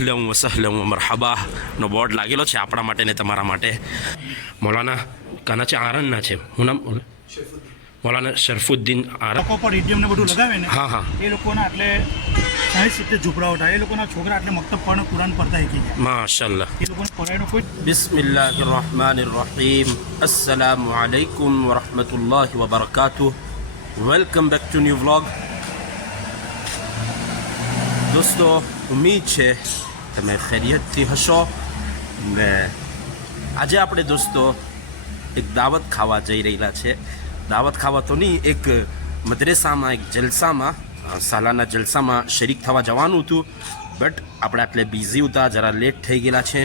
અહલમ વસહલમ મરહબાનો બોર્ડ લાગેલો છે આપણા માટે ને તમારા માટે. મૌલાના કાના છે, આરણના છે. હું નામ મૌલાના શરફુદ્દીન આરણ. લોકો પર ઈડીએમ ને બધું લગાવે ને, હા હા, એ લોકોના એટલે 60-70 ઝૂંપડાઓ થાય. એ લોકોના છોકરા એટલે મક્તબ પણ કુરાન પડતા શીખી જાય. માશાલ્લાહ. એ લોકોને પઢાઈનો કોઈ બિસ્મિલ્લાહિર રહમાનિર રહીમ. અસ્સલામુ અલૈકુમ વરહમતુલ્લાહિ વબરકાતુહ. Welcome back to new vlog. દોસ્તો, ઉમ્મીદ છે તમે ખૈરિયતથી હશો ને આજે આપણે દોસ્તો એક દાવત ખાવા જઈ રહેલા છે. દાવત ખાવા તો નહીં, એક મદ્રેસામાં એક જલસામાં સાલાના જલસામાં શરીક થવા જવાનું હતું, બટ આપણે આટલે બિઝી હતા, જરા લેટ થઈ ગયેલા છે,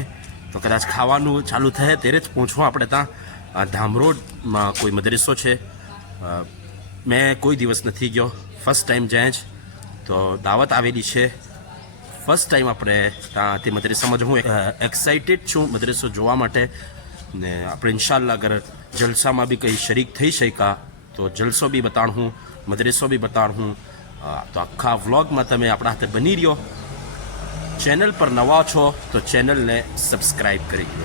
તો કદાચ ખાવાનું ચાલુ થાય ત્યારે જ પહોંચવું આપણે ત્યાં. ધામરોડમાં કોઈ મદ્રેસો છે, મેં કોઈ દિવસ નથી ગયો, ફર્સ્ટ ટાઈમ જાય જ, તો દાવત આવેલી છે. ફર્સ્ટ ટાઈમ આપણે ત્યાં તે મદ્રેસામાં હું એક્સાઇટેડ છું મદ્રેસો જોવા માટે ને આપણે ઇન્શાલ્લાહ અગર જલસામાં બી કંઈ શરીક થઈ શક્યા તો જલસો બી બતાડું, મદ્રેસો બી બતાડું. તો આખા વ્લોગમાં તમે આપણા હાથે બની રહ્યો. ચેનલ પર નવા છો તો ચેનલને સબસ્ક્રાઈબ કરી દો.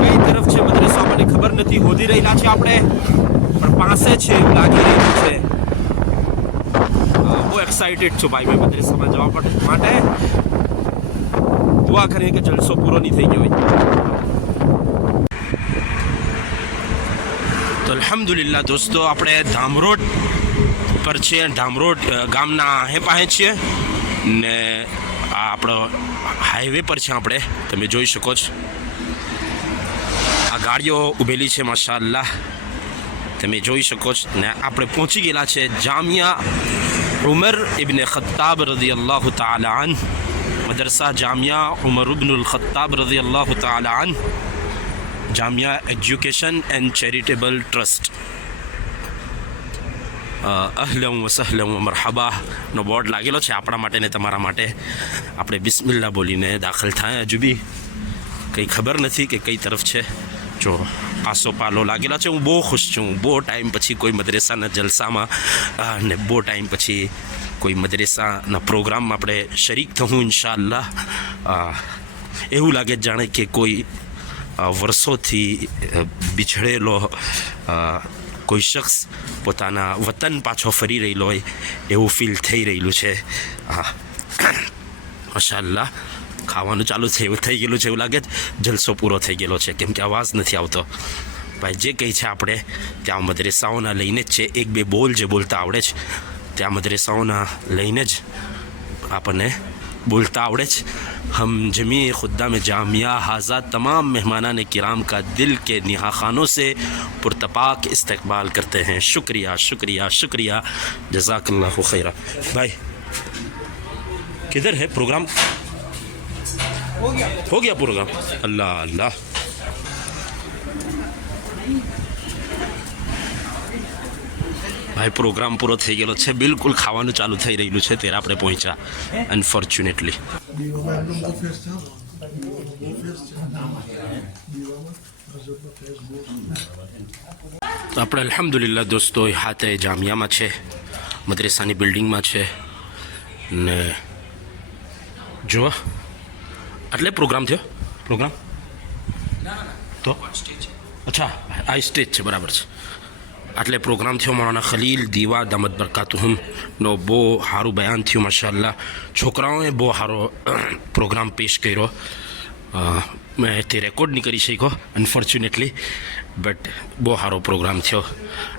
કઈ તરફ છે મદ્રેસો મને ખબર નથી, હોદી રહેલા છે આપણે, પણ પાસે છે એવું લાગી રહ્યું છે. બહુ એક્સાઇટેડ છું ભાઈ મેં મદ્રેસામાં જવા માટે. દુઆ કરીએ કે જલસો પૂરો નહીં થઈ ગયો હોય. તો અલ્હમ્દુલિલ્લાહ દોસ્તો, આપણે ધામરોડ પર છે, ધામરોડ ગામના પાસે છીએ ને આ આપણો હાઈવે પર છે. આપણે તમે જોઈ શકો છો આ ગાડીઓ ઊભેલી છે, માશાઅલ્લાહ તમે જોઈ શકો છો. ને આપણે પહોંચી ગયેલા છે જામિયા ઉમર ઇબ્ન ખત્તાબ રદિયલ્લાહુ તાલા અન, મદરસા જામિયા ઉમર ઇબ્નુલ ખત્તાબ રદિયલ્લાહુ તાલા અન, જામિયા એજ્યુકેશન એન્ડ ચેરિટેબલ ટ્રસ્ટ. અહલમ વસહલમ મરહબાનો બોર્ડ લાગેલો છે આપણા માટે ને તમારા માટે. આપણે બિસ્મિલ્લાહ બોલીને દાખલ થાય. હજુ બી કંઈ ખબર નથી કે કઈ તરફ છે. જો આસો પાલો લાગેલા છે. હું બહુ ખુશ છું, બહુ ટાઈમ પછી કોઈ મદ્રેસાના જલસામાં ને બહુ ટાઈમ પછી કોઈ મદ્રેસાના પ્રોગ્રામમાં આપણે શરીક થવું ઇન્શાઅલ્લાહ. એવું લાગે જાણે કે કોઈ વર્ષોથી બિછડેલો કોઈ શખ્સ પોતાના વતન પાછો ફરી રહેલો હોય એવું ફીલ થઈ રહેલું છે. માશાઅલ્લાહ ખાવાનું ચાલુ થઈ ગયેલું છે, એવું લાગે જલસો પૂરો થઈ ગયેલો છે, કેમ કે અવાજ નથી આવતો. ભાઈ જે કંઈ છે આપણે ત્યાં મદ્રેસાઓના લઈને જ છે. એક બે બોલ જે બોલતા આવડે છે ત્યાં મદ્રેસાઓના લઈને જ આપણને बोलता आवड़े. हम जमी खुदा में जामिया हाजा तमाम मेहमानान किराम का दिल के निहा खानों से पुरतपाक इस्तकबाल करते हैं. शुक्रिया शुक्रिया शुक्रिया, जज़ाकल्लाहु खैरा. भाई किधर है प्रोग्राम? हो गया प्रोग्राम. अल्लाह अल्लाह. ભાઈ પ્રોગ્રામ પૂરો થઈ ગયેલો છે, બિલકુલ ખાવાનું ચાલુ થઈ રહ્યું છે ત્યારે આપણે પહોંચ્યા અનફોર્ચ્યુનેટલી. આપણે અલ્હમ્દુલિલ્લાહ દોસ્તો હાથે જામિયામાં છે, મદ્રેસાની બિલ્ડિંગમાં છે ને જો એટલે પ્રોગ્રામ થયો. પ્રોગ્રામ તો અચ્છા આ સ્ટેજ છે, બરાબર છે. આટલે પ્રોગ્રામ થયો. મૌલાના ખલીલ દીવા દામત બરકાતુહુમનો બહુ સારું બયાન થયું માશાઅલ્લાહ. છોકરાઓએ બહુ સારો પ્રોગ્રામ પેશ કર્યો. મેં તે રેકોર્ડ નહીં કરી શક્યો અનફોર્ચ્યુનેટલી, બટ બહુ સારો પ્રોગ્રામ થયો.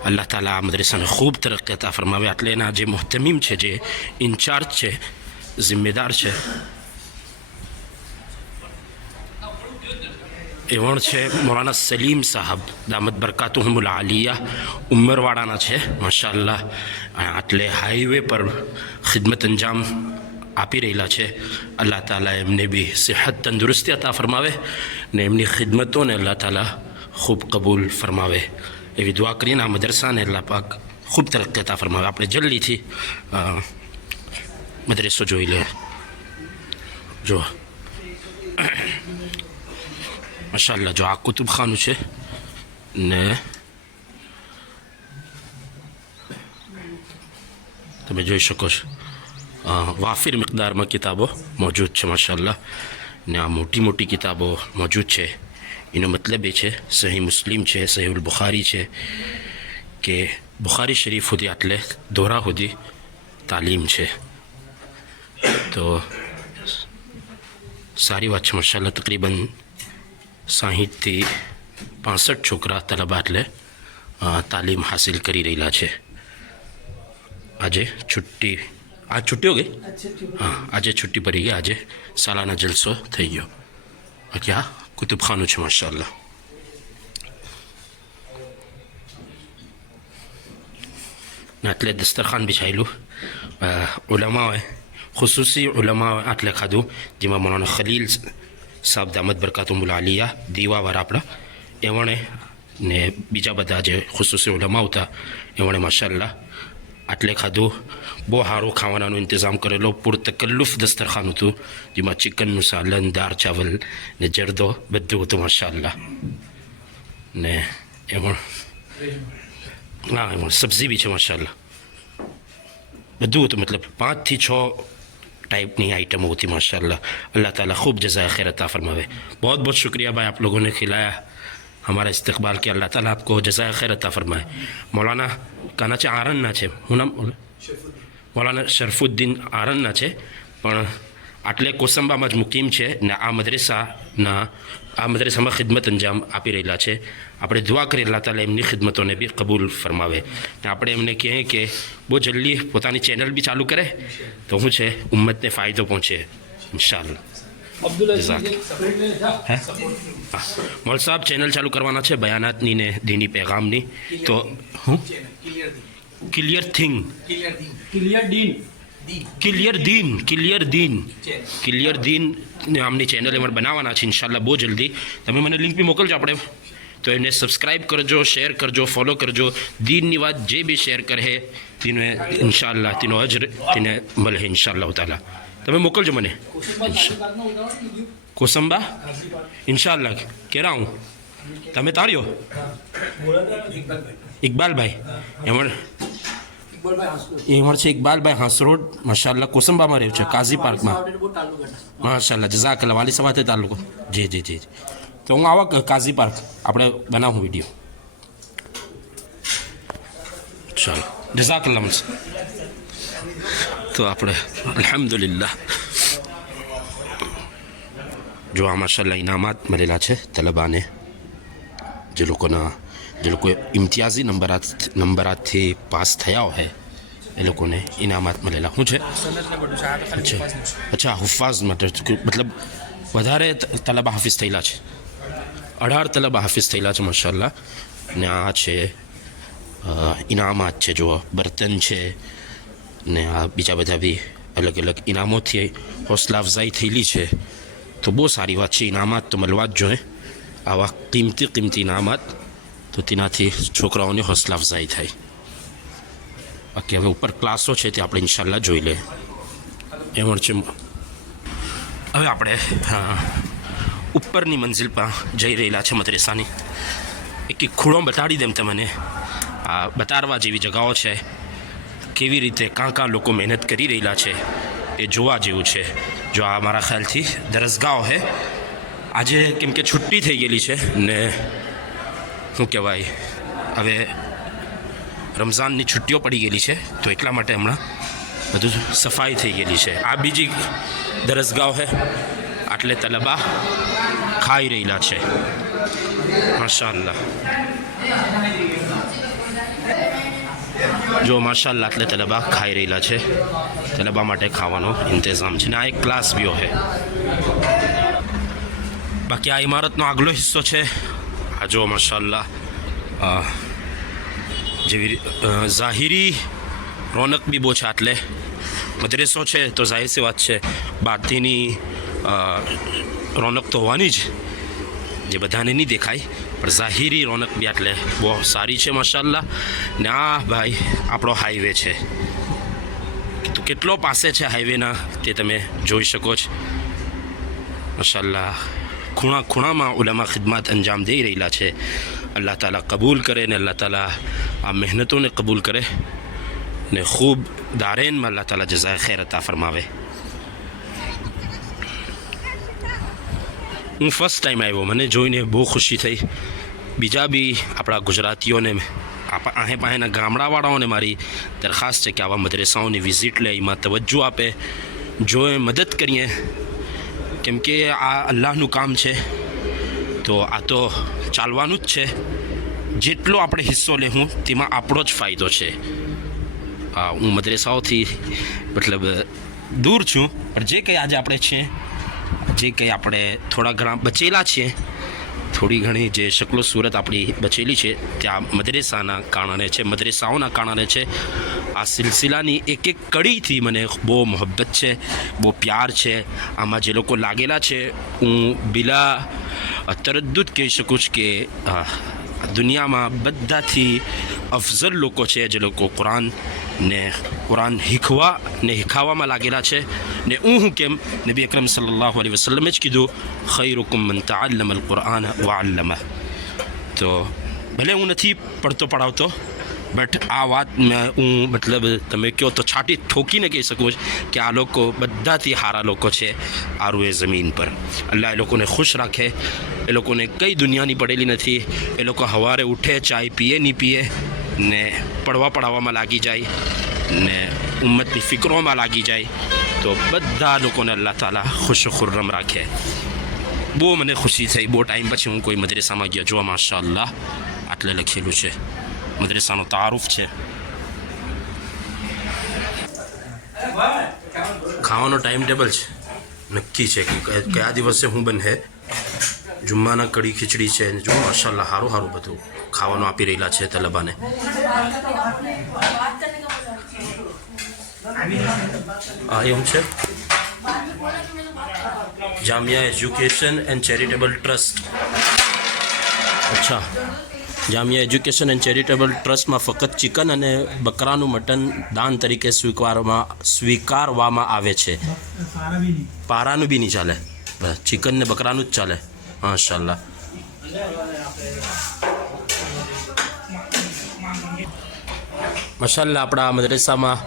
અલ્લાહ તાલા આ મદ્રેસાને ખૂબ તરક્કી અતા ફરમાવે. એટલે એના જે મુહતમીમ છે, જે ઇન્ચાર્જ છે, જિમ્મેદાર છે, એવણ છે મૌલાના સલીમ સાહબ દામત બરકાતુહુમુલ આલિયા, ઉમરવાડાના છે માશાઅલ્લાહ. એટલે હાઈવે પર ખિદમત અંજામ આપી રહેલા છે. અલ્લાહ તાલા એમને બી સેહત તંદુરસ્તી અતા ફરમાવે ને એમની ખિદમતોને અલ્લાહ તાલા ખૂબ કબૂલ ફરમાવે એવી દુઆ કરીને આ મદરસાને અલ્લાહ પાક ખૂબ તરક્કી અતા ફરમાવે. આપણે જલ્દીથી મદ્રેસો જોઈ લે. જો માશાઅલ્લાહ, જો આ કુતુબખાનું છે ને તમે જોઈ શકો છો વાફિર મિકદારમાં કિતાબો મોજૂદ છે માશાઅલ્લાહ. ને આ મોટી મોટી કિતાબો મોજૂદ છે. એનો મતલબ એ છે સહી મુસ્લિમ છે, સહીઉલ બુખારી છે, કે બુખારી શરીફ સુધી આટલે દોરા સુધી તાલીમ છે. તો સારી વાત છે માશાઅલ્લાહ. તકરીબન 60થી 65 છોકરા તલબા એટલે તાલીમ હાસિલ કરી રહેલા છે. આજે છુટ્ટી હો ગઈ. હા, આજે છુટ્ટી પડી ગઈ. આજે સાલાના જલસો થઈ ગયો. બાકી આ કુતુબખાનું છે માશાઅલ્લાહ. ને એટલે દસ્તરખાન બિછાયેલું ઉલમાઓએ, ખુસૂસી ઉલમાઓએ આટલે ખાધું, જેમાં મૌલાના ખલીલ સાહેબ દામદ બરકાતુલ આલિયા દીવાવાળા આપણા એમણે ને બીજા બધા જે ખુસૂસી ઉલમા હતા એમણે માશાઅલ્લાહ આટલે ખાધું. બહુ સારું ખાવાનો ઇંતજામ કરેલો. પુરતકલ્લુફ દસ્તરખાન હતું, જેમાં ચિકનનું સાલન, દાળ ચાવલ ને જરદો બધું હતું માશાઅલ્લાહ. ને એમાં હા, એમાં સબ્જી બી છે માશાઅલ્લાહ. બધું હતું, મતલબ 5 થી 6 टाइप आइटम होती माशाल्लाह. अल्लाह ताला खूब जज़ाए खैर अता फरमावे. बहुत बहुत शुक्रिया भाई, आप लोगों ने खिलाया, हमारा इस्तकबाल किया. अल्लाह ताला आपको जज़ाए खैर अता फरमाए. मौलाना कहना છે આરણના છે, હું નામ મૌલાના શરફુદ્દીન આરણના છે, પણ આટલે કોસંબામાં જ મુકીમ છે ને આ મદરેસામાં ખિદમત અંજામ આપી રહેલા છે. આપણે દુઆ કરી અલ્લાહ તાલા એમની ખિદમતોને બી કબૂલ ફરમાવે. ને આપણે એમને કહીએ કે બહુ જલ્દી પોતાની ચેનલ બી ચાલુ કરે તો શું છે ઉમ્મતને ફાયદો પહોંચે ઇન્શાઅલ્લાહ. મોલ સાહેબ ચેનલ ચાલુ કરવાના છે બયાનાતની ને દીની પેગામની. તો હું ક્લિયર દીન નામની ચેનલ એમાં બનાવવાના છે ઇન્શાઅલ્લાહ બહુ જલ્દી. તમે મને લિંક બી મોકલજો, આપણે તો એને સબસ્ક્રાઈબ કરજો, શેર કરજો, ફોલો કરજો. દીનની વાત જે બી શેર કરે તેને ઇન્શાઅલ્લાહ તેનો અજર તેને મળે ઇન્શાઅલ્લાહ તાલા. તમે મોકલજો મને કોસંબા ઇન્શાઅલ્લાહ. કેરા હું તમે તાર્યો ઇકબાલભાઈ એમણ છે ઇકબાલભાઈ હાંસરોડ માશાઅલ્લાહ કોસંબામાં રહ્યું છે, કાઝી પાર્કમાં માશાઅલ્લાહ. જઝાકલ્લાહ. વાલી સવાતે તાલુકો. જી જી જી. તો હું આવા કાઝી પાર્ક આપણે બનાવું વિડીયો. ચાલો જઝાકલ્લાહ. મળશે તો આપણે અલ્હમ્દુલિલ્લાહ. જો આ માશાઅલ્લાહ ઇનામાત મળેલા છે તલબાને, જે લોકો ઇમ્તિયાઝી નંબરાતથી પાસ થયા હોય એ લોકોને ઇનામાત મળેલા. શું છે? અચ્છા, હુફાઝ માટે, મતલબ વધારે તલબા હાફિઝ થયેલા છે. 18 તલબા હાફિઝ થયેલા છે માશાઅલ્લાહ. ને આ છે ઇનામાત છે, જો બર્તન છે ને આ બીજા બધા બી અલગ અલગ ઇનામોથી હોસલા અફઝાઈ થયેલી છે. તો બહુ સારી વાત છે. ઇનામાત તો મળવા જ જોઈએ, આવા કિંમતી ઇનામાત. તો તેનાથી છોકરાઓને હોસલા અફઝાઈ થાય. બાકી હવે ઉપર ક્લાસો છે તે આપણે ઇન્શાઅલ્લાહ જોઈ લે એમાં છે. હવે આપણે ઉપરની મંજિલ પર જઈ રહેલા છે મદરેસાની. એક ખૂણો બતાડી દેમ તમને. આ બતાડવા જેવી જગાઓ છે, કેવી રીતે કાં લોકો મહેનત કરી રહેલા છે એ જોવા જેવું છે. જો આ મારા ખ્યાલથી દરસગાહ છે. આજે કેમ કે છુટ્ટી થઈ ગયેલી છે ને શું કહેવાય, હવે રમઝાનની છુટ્ટીઓ પડી ગયેલી છે, તો એટલા માટે હમણાં બધું સફાઈ થઈ ગયેલી છે. આ બીજી દરસગાહ છે, આટલે તલબા ખાઈ રહેલા છે માશાઅલ્લાહ. જો માશાઅલ્લાહ આટલે તલબા ખાઈ રહેલા છે. તલબા માટે ખાવાનો ઇંતજામ છે. ને આ એક ક્લાસ બી છે. બાકી આ ઇમારતનો આગલો હિસ્સો છે. આ જો માશાઅલ્લાહ જેવી ઝાહિરી રોનક બી બહુ છે. આટલે મદરેસો છે તો જાહેર સી વાત છે બાતીની રોનક તો હોવાની જ, જે બધાને નહીં દેખાય, પણ ઝાહિરી રોનક બી આટલે બહુ સારી છે માશાઅલ્લાહ. ને આ ભાઈ આપણો હાઈવે છે, તો કેટલો પાસે છે હાઈવેના તે તમે જોઈ શકો છો માશાઅલ્લાહ. ખૂણામાં ઉલમા ખિદમત અંજામ દઈ રહેલા છે. અલ્લાહ તાલા કબૂલ કરે ને અલ્લાહ તાલા આ મહેનતોને કબૂલ કરે. ને ખૂબ દારેનમાં અલ્લાહ તાલા જઝાએ ખૈર અતા ફરમાવે. હું ફર્સ્ટ ટાઈમ આવ્યો, મને જોઈને બહુ ખુશી થઈ. બીજા બી આપણા ગુજરાતીઓને આહે પાસેના ગામડાવાળાઓને મારી દરખાસ્ત છે કે આવા મદરેસાઓની વિઝિટ લે, એમાં તવજ્જો આપે, જોએ મદદ કરીએ, કેમ કે આ અલ્લાહનું કામ છે તો આ તો ચાલવાનું જ છે. જેટલો આપણે હિસ્સો લેવું તેમાં આપણો જ ફાયદો છે. હું મદરેસાઓથી મતલબ દૂર છું, પણ જે કંઈ આજે આપણે છીએ, જે કંઈ આપણે થોડા ઘણા બચેલા છીએ, થોડી ઘણી જે શકલો સુરત આપણી બચેલી છે ત્યાં મદરેસાના કારણે છે, મદરેસાઓના કારણે છે. આ સિલસિલાની એક એક કડીથી મને બહુ મોહબ્બત છે, બહુ પ્યાર છે. આમાં જે લોકો લાગેલા છે, હું બિલા તરદ્દુદ કહી શકું છું કે દુનિયામાં બધાથી અફઝલ લોકો છે જે લોકો કુરાન શીખવા ને શીખાવવામાં લાગેલા છે. ને હું કેમ નબી અકરમ સલ્લલ્લાહુ અલૈહિ વસલ્લમે જ કીધું, ખૈરુકુમ મન તઅલ્લમ અલ કુરઆન વ અલ્લમહ. તો ભલે હું નથી પડતો પડાવતો, બટ આ વાત હું મતલબ તમે કહો તો છાટી ઠોકીને કહી શકું કે આ લોકો બધાથી સારા લોકો છે આ રૂએ ઝમીન પર. અલ્લાહ એ લોકોને ખુશ રાખે. એ લોકોને કંઈ દુનિયાની પડેલી નથી. એ લોકો સવારે ઉઠે, ચાય પીએ નહીં પીએ, ને પડાવવામાં લાગી જાય, ને ઉમ્મતની ફિક્રોમાં લાગી જાય. તો બધા લોકોને અલ્લાહ તાલા ખુશ ખુર્રમ રાખે. બહુ મને ખુશી થઈ. બહુ ટાઈમ પછી હું કોઈ મદરેસામાં ગયો. જો માશા અલ્લાહ આટલે લખેલું છે, મદરેસાનો તારુફ છે. ખાવાનો ટાઈમ ટેબલ છે, નક્કી છે કે કયા દિવસે હું બને. જુમ્માના કઢી ખીચડી છે. જો માશાલ્લાહ સારું સારું બધું ખાવાનું આપી રહેલા છે તલબાને. એવું છે Jamia education and charitable trust. અચ્છા, જામિયા એજ્યુકેશન એન્ડ ચેરિટેબલ ટ્રસ્ટમાં ફક્ત ચિકન અને બકરાનું મટન દાન તરીકે સ્વીકારવામાં આવે છે. પારાનું બી નહીં ચાલે, બસ ચિકન ને બકરાનું જ ચાલે. માશાલ્લાહ. માશાલ્લાહ આપણા મદરેસામાં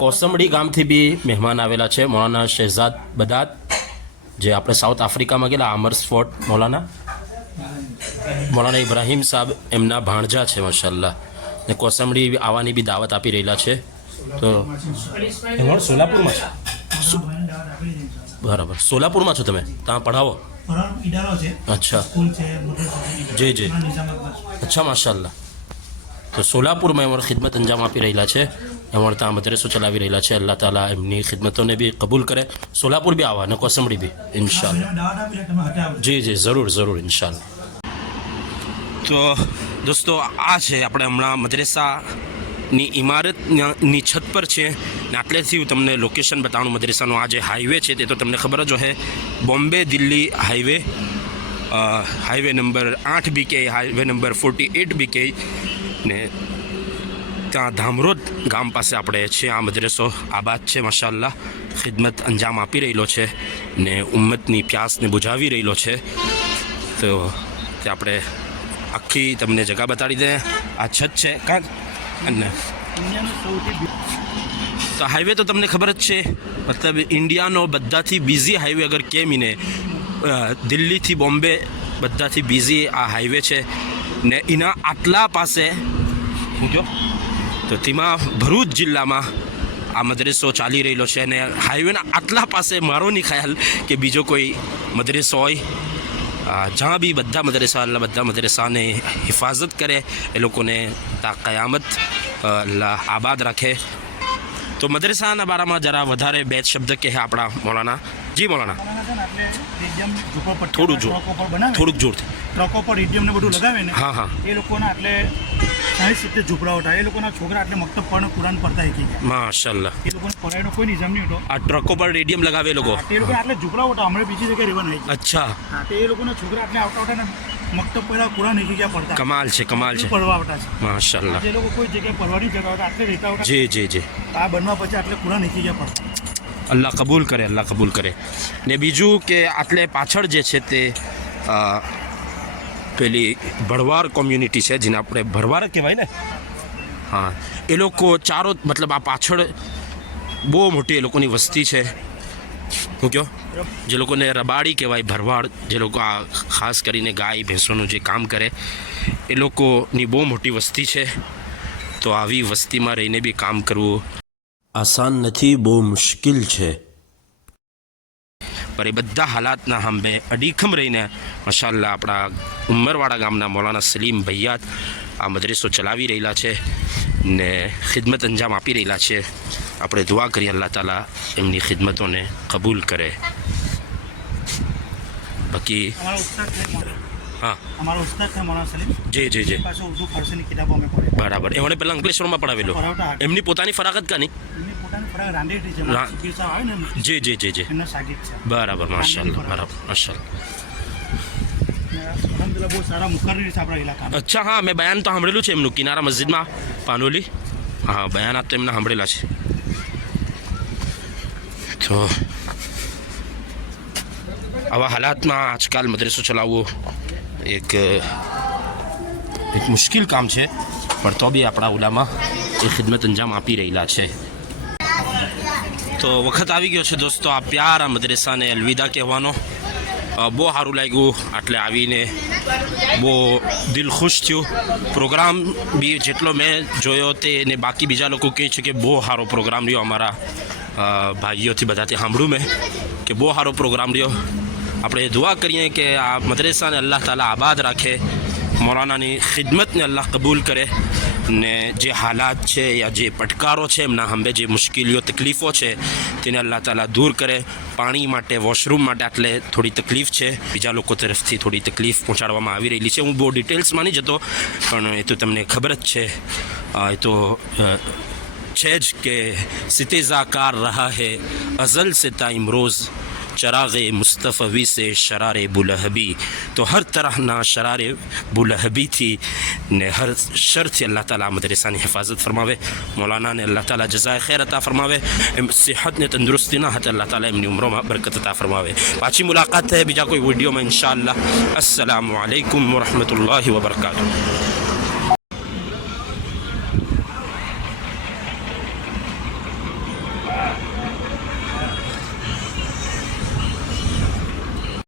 કોસંબડી ગામથી બી મહેમાન આવેલા છે. મૌલાના શહેજાદ બદાત, જે આપણે સાઉથ આફ્રિકામાં ગયેલા આમર્સ ફોર્ટ, મૌલાના ઇબ્રાહીમ સાહેબ એમના ભાણજા છે. માશાલ્લાહ. ને કોસંબડી આવવાની બી દાવત આપી રહેલા છે. તો સોલાપુરમાં છે, બરાબર. સોલાપુરમાં છો તમે, ત્યાં પઢાવો? અચ્છા, જી જી. અચ્છા, માશાલ્લાહ. તો સોલાપુરમાં એમણે ખિદમત અંજામ આપી રહેલા છે. એમણે ત્યાં મદરેસો ચલાવી રહેલા છે. અલ્લાહ તાલા એમની ખિદમતોને બી કબૂલ કરે. સોલાપુર બી આવા ને કોસંબડી બી ઇન્શાલ્લાહ. જી જી, જરૂર જરૂર, ઇન્શાલ્લાહ. તો દોસ્તો આ છે આપણે હમણાં મદરેસાની ઇમારતની છત પર છે. ને આટલેથી હું તમને લોકેશન બતાવું. મદરેસાનો આ જે હાઈવે છે તે તો તમને ખબર જ હોય, Bombay Delhi highway, highway number 8 BK, highway number 48 BK. ને ત્યાં ધામરોદ ગામ પાસે આપણે છે. આ મદરેસો આબાદ છે. માશાલ્લાહ ખિદમત અંજામ આપી રહેલો છે ને ઉમ્મતની પ્યાસને બુઝાવી રહેલો છે. તો તે આપણે આખી તમને જગા બતાડી દે. આ છત છે કાં, અને તો હાઈવે તો તમને ખબર જ છે, મતલબ ઇન્ડિયાનો બધાથી બિઝી હાઈવે અગર કેમ ને, દિલ્હીથી બોમ્બે બધાથી બિઝી આ હાઈવે છે. ને એના આટલા પાસે હું કહો તો તેમાં ભરૂચ જિલ્લામાં આ મદરેસો ચાલી રહેલો છે. અને હાઈવેના આટલા પાસે મારો નહીં ખ્યાલ કે બીજો કોઈ મદરેસો હોય. જ્યાં બી બધા મદરેસા, અલ્લાહ બધા મદરેસાને હિફાજત કરે, એ લોકોને તા કયામત અલ્લાહ આબાદ રાખે. તો મદરેસાના બારામાં જરા વધારે બે શબ્દ કહે આપણા મૌલાના. જી મૌલાના, થોડુંક જોરથી. ટ્રકો પર રેડિયમ ને બધું લગાવે ને, હા હા, એ લોકોના એટલે 60-70 ઝૂંપડાઓ થાય. એ લોકોના છોકરા એટલે મક્તબ પણ કુરાન પડતા શીખી ગયા. માશાલ્લાહ. એ લોકોને પઢાઈનો કોઈ નિઝામ નહીં હતો. આ ટ્રકો પર રેડિયમ લગાવે લોકો. એ લોકો આટલે ઝૂંપડાઓ હતા, હમણાં બીજી જગ્યાએ રહેવા નહીં. અચ્છા. હા, તો એ લોકોના છોકરા એટલે આવતા ને મક્તબ પહેલા કુરાન શીખી ગયા પડતા. કમાલ છે, કમાલ છે, પડવા આવતા છે. માશાલ્લાહ. જે લોકો કોઈ જગ્યાએ પડવાની જતા હતા, આટલે રહેતા હતા. જી જી જી. આ બનવા પછી આટલે કુરાન શીખી ગયા પડતા. અલ્લાહ કબૂલ કરે, અલ્લાહ કબૂલ કરે. ને બીજું કે આટલે પાછળ જે છે તે પેલી ભરવાડ કોમ્યુનિટી છે, જેને આપણે ભરવાડ કહેવાય ને, હા એ લોકો ચારો મતલબ આ પાછળ બહુ મોટી એ લોકોની વસ્તી છે હું કહો જે લોકોને રબાડી કહેવાય ભરવાડ જે લોકો આ ખાસ કરીને ગાય ભેંસોનું જે કામ કરે એ લોકોની બહુ મોટી વસ્તી છે તો આવી વસ્તીમાં રહીને બી કામ કરવું આસાન નથી બહુ મુશ્કેલ છે પર એ બધા હાલાતના સામે અડીખમ રહીને માશાઅલ્લાહ આપણા ઉંમરવાડા ગામના મૌલાના સલીમ ભૈયાત આ મદરેસો ચલાવી રહેલા છે ને ખિદમત અંજામ આપી રહેલા છે આપણે દુઆ કરીએ અલ્લાહ તાલા એમની ખિદમતોને કબૂલ કરે બાકી हमारा उस्ताद है હા हमारा उस्ताद है मौलाना सलीम જી જી જી पास उर्दू फारसी ની કિતાબો અમે પઢે બરાબર એમણે પહેલાં અંકલેશ્વરમાં પડાવેલો પરાવટા એમની પોતાની ફરાગત કાની એમની પોતાની ફરક રાંદેરી છે રા- શબીર સાહેબ આવે ને જી જી જી જી એમના સાગીત છે બરાબર માશાઅલ્લાહ બરાબર માશાઅલ્લાહ અલહમદુલિલ્લાહ બહુ સારા મુકર્રીર છે આપણા ઇલાકાના અચ્છા હા મેં બયાન તો સાંભળેલું છે એમનું કિનારા મસ્જિદમાં પાનોલી હા બયાનાત તો એમના સાંભળેલા છે તો આવા હાલાતમાં આજકાલ મદરેસો ચલાવવો એક મુશ્કેલ કામ છે પણ તો બી આપણા ઉલામાં એ ખિદમત અંજામ આપી રહેલા છે તો વખત આવી ગયો છે દોસ્તો આ પ્યારા મદરેસાને અલવિદા કહેવાનો બહુ સારું લાગ્યું આટલે આવીને બહુ દિલ ખુશ થયું પ્રોગ્રામ બી જેટલો મેં જોયો તે ને બાકી બીજા લોકો કહે છે કે બહુ સારો પ્રોગ્રામ રહ્યો અમારા ભાઈઓથી બધાથી સાંભળ્યું મેં કે બહુ સારો પ્રોગ્રામ રહ્યો આપણે દુઆ કરીએ કે આ મદરેસાને અલ્લાહ તાલા આબાદ રાખે મૌલાનાની ખિદમતને અલ્લાહ કબૂલ કરે ને જે હાલાત છે યા જે પડકારો છે એમના સામે જે મુશ્કેલીઓ તકલીફો છે તેને અલ્લાહ તાલા દૂર કરે પાણી માટે વોશરૂમ માટે આટલે થોડી તકલીફ છે બીજા લોકો તરફથી થોડી તકલીફ પહોંચાડવામાં આવી રહેલી છે હું બહુ ડિટેલ્સમાં નહીં જતો પણ એ તો તમને ખબર જ છે એ તો છે જ કે સિતેઝાકાર રહા હે અઝલ से ताइम रोज़ चराग़ मुस्तफ़वी से शरार बुलहबी तो हर तरहना शरार बुलहबी थी ने हर शर थी अल्लाह ताला मदरसानी हिफाजत फरमावे मौलाना ने अल्लाह ताला जज़ाए खैर अता फरमावे सेहत ने तंदुरुस्ती ना हत अल्लाह ताला एमनी उम्रों में बरकत अता फरमावे पाछी मुलाकात है बीजा कोई वीडियो में इंशाअल्लाह अस्सलामु अलैकुम व रहमतुल्लाहि व बरकातुहू